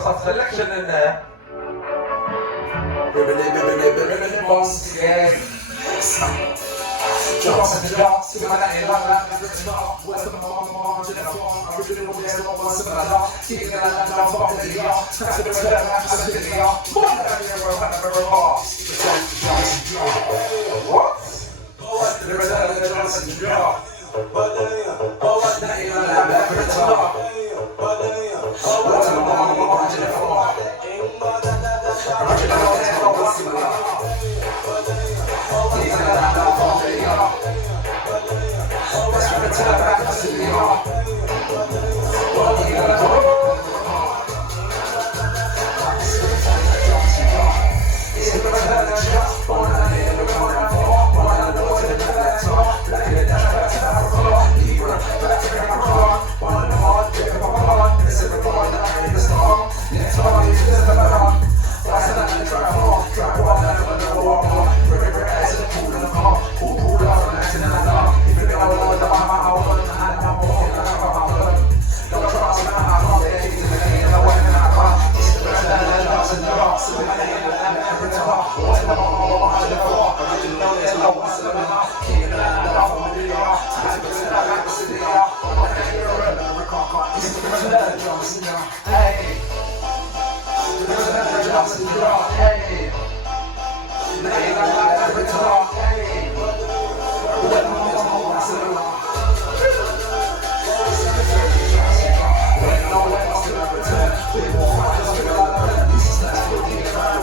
got selection in there. Once again. Drop in the dark, see my night, west of my mom, to the farm, I really know there's no one similar. Keeping the land down, fuck the yard, that's the return, that's the yard. What? The return of the Johnson jar. What? That ain't a land, that return. What's the mom, to the farm? I really know there's no one similar. Keeping the land down, fuck the yard. Let's return back to the yard. What are you gonna do? It's the return of the shop. One of the end of the corner floor. One of the doors to the top. Like it down back to the floor. Leave her back to the car. One of the hard, pick up a car. This is the one that in the storm. Next one is just the car. What's that in the truck floor? Truck one that on the wall. River as in the pool in the car. Who pulled out and acting in the dark? If you don't know the mama, I want to hand my walk. Don't cross my heart. They're hitting the game. I want to have a it's the rest of the dogs in the rocks. So I ain't every time. What's the mama, I didn't know. I didn't know there's no one to the mama. King of the land, I'm from the yard. Time to sit back to the yard. I'm a hero, I'm a cock. It's the rest of the dogs in the yard. Hey. The rest of the dogs in the yard. Hey. They ain't like every time. Hey. When the mama wants to the yard. When no one else to return. We won't find us to the yard. This is not for the yard.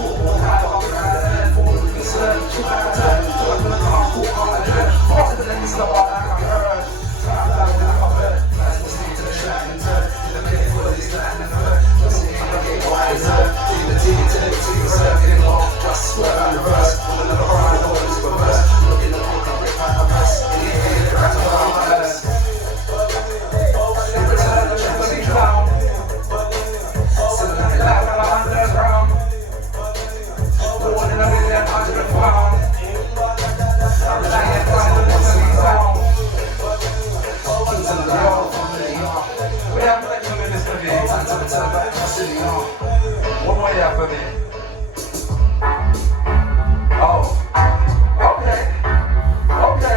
Who won't have all the yard. For the concern. To return. To the car. Who are the yard. What the name is the one I can heard. Time down with the cover. Let's listen to the track and turn. In the play for this land and hurt. Listen to the game wide as her. Leave the team to the team. Serving long. Just swear and reverse. With another ride. No one is reverse. Look in the book and rip out the verse. In the air. The rest of the numbers. In return the trembling clown. Sitting like a underground. The one in a million hundred pound. I'm lying down in the city town. Kings of the yard from the yard. We have plenty of this for me. Time to return back to the city yard. One way up for me.